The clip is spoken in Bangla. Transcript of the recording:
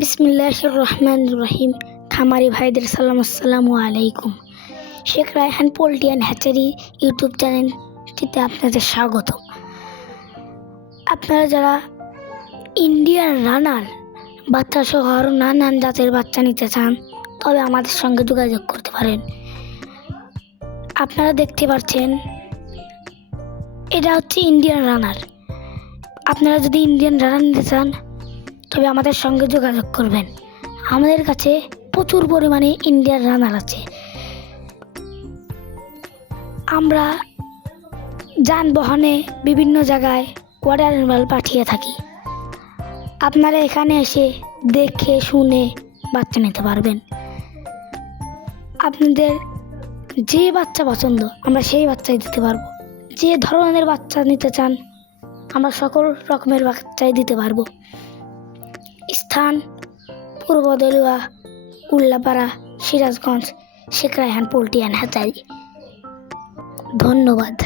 বিসমিল্লাহির রহমানির রহিম। খামারি ভাইদের সালাম, আসসালামু আলাইকুম। Sheikh Raihan poultry and hatchery YouTube চ্যানেলটিতে আপনাদের স্বাগত। আপনারা যারা ইন্ডিয়ান রানার বাচ্চা সহ আরও নানান জাতের বাচ্চা নিতে চান, তবে আমাদের সঙ্গে যোগাযোগ করতে পারেন। আপনারা দেখতে পাচ্ছেন, এটা হচ্ছে ইন্ডিয়ান রানার। আপনারা যদি ইন্ডিয়ান রানার নিতে চান, তবে আমাদের সঙ্গে যোগাযোগ করবেন। আমাদের কাছে প্রচুর পরিমাণে ইন্ডিয়ান রানার আছে। আমরা যানবাহনে বিভিন্ন জায়গায় অর্ডার মাল পাঠিয়ে থাকি। আপনারা এখানে এসে দেখে শুনে বাচ্চা নিতে পারবেন। আপনাদের যে বাচ্চা পছন্দ আমরা সেই বাচ্চাই দিতে পারবো। যে ধরনের বাচ্চা নিতে চান আমরা সকল রকমের বাচ্চাই দিতে পারবো। স্থান Purba Daluya, Ullapara, Sirajganj, Sheikh Raihan poultry and hatchery. ধন্যবাদ।